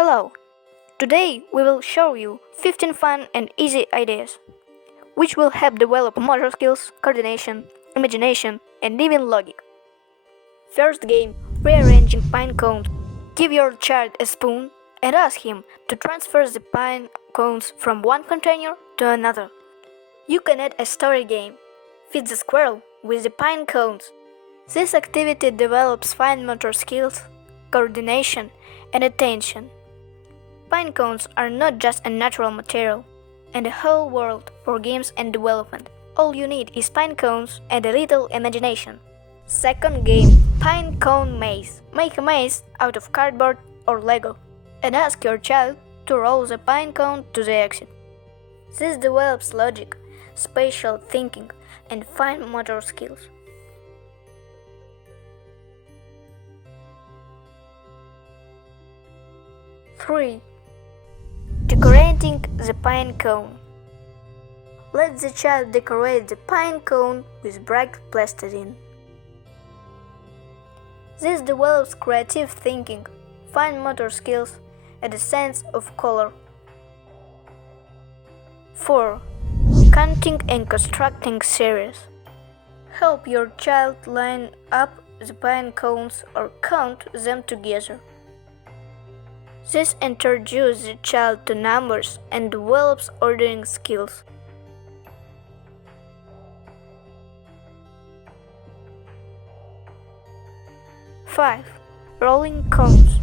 Hello! Today we will show you 15 fun and easy ideas, which will help develop motor skills, coordination, imagination, and even logic. First game, rearranging pine cones. Give your child a spoon and ask him to transfer the pine cones from one container to another. You can add a story game. Feed the squirrel with the pine cones. This activity develops fine motor skills, coordination, and attention. Pine cones are not just a natural material and a whole world for games and development. All you need is pine cones and a little imagination. Second game, pine cone maze. Make a maze out of cardboard or Lego and ask your child to roll the pine cone to the exit. This develops logic, spatial thinking, and fine motor skills. Three. Decorating the pine cone. Let the child decorate the pine cone with bright plasticine. This develops creative thinking, fine motor skills, and a sense of color. 4. Counting and constructing series. Help your child line up the pine cones or count them together. This introduces the child to numbers and develops ordering skills. Five. Rolling cones.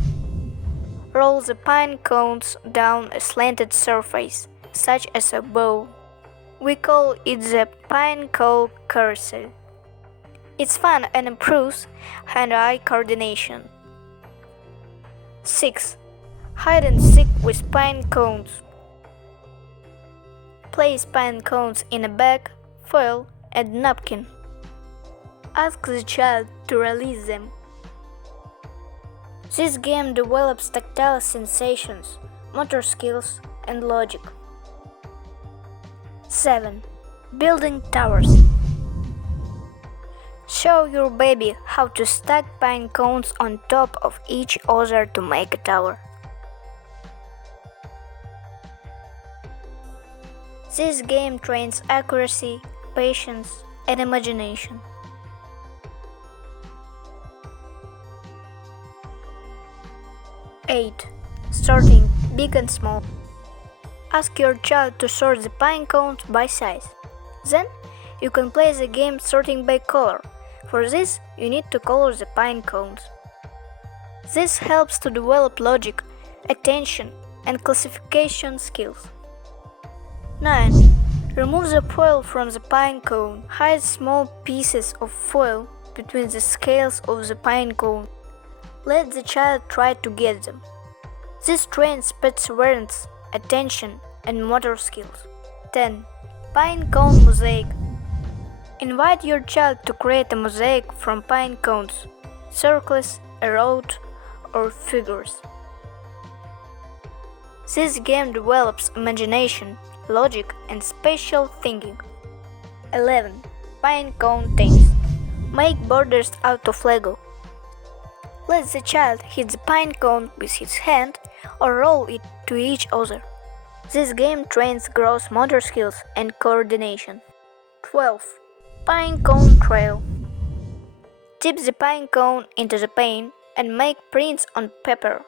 Roll the pine cones down a slanted surface, such as a bowl. We call it the pine cone carousel. It's fun and improves hand-eye coordination. 6. Hide and seek with pine cones. Place pine cones in a bag, foil, and napkin. Ask the child to release them. This game develops tactile sensations, motor skills, and logic. 7. Building towers. Show your baby how to stack pine cones on top of each other to make a tower. This game trains accuracy, patience, and imagination. 8. Sorting big and small. Ask your child to sort the pine cones by size. Then, you can play the game sorting by color. For this, you need to color the pine cones. This helps to develop logic, attention, and classification skills. 9. Remove the foil from the pine cone. Hide small pieces of foil between the scales of the pine cone. Let the child try to get them. This trains perseverance, attention, and motor skills. 10. Pine cone mosaic. Invite your child to create a mosaic from pine cones, circles, a road, or figures. This game develops imagination, logic, and spatial thinking. 11. Pine cone tennis. Make borders out of Lego. Let the child hit the pine cone with his hand or roll it to each other. This game trains gross motor skills and coordination. 12. Pine cone trail. Dip the pine cone into the paint and make prints on paper.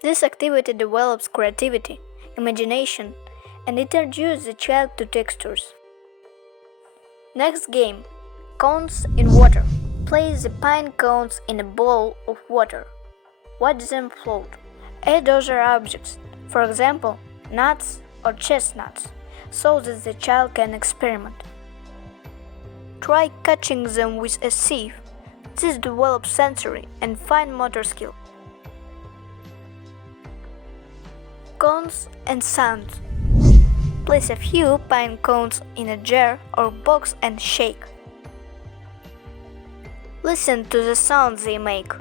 This activity develops creativity, imagination, and introduces the child to textures. Next game, cones in water. Place the pine cones in a bowl of water. Watch them float. Add other objects, for example, nuts or chestnuts, so that the child can experiment. Try catching them with a sieve. This develops sensory and fine motor skill. Cones and sounds. Place a few pine cones in a jar or box and shake. Listen to the sounds they make.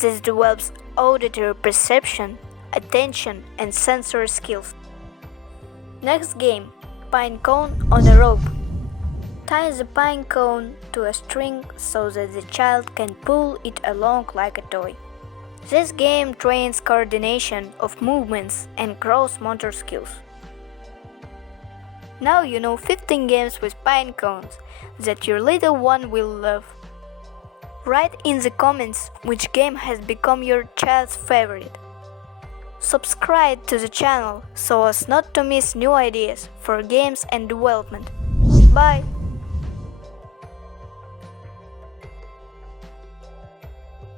This develops auditory perception, attention, and sensory skills. Next game, pine cone on a rope. Tie the pine cone to a string so that the child can pull it along like a toy. This game trains coordination of movements and gross motor skills. Now you know 15 games with pine cones that your little one will love. Write in the comments which game has become your child's favorite. Subscribe to the channel so as not to miss new ideas for games and development. Bye!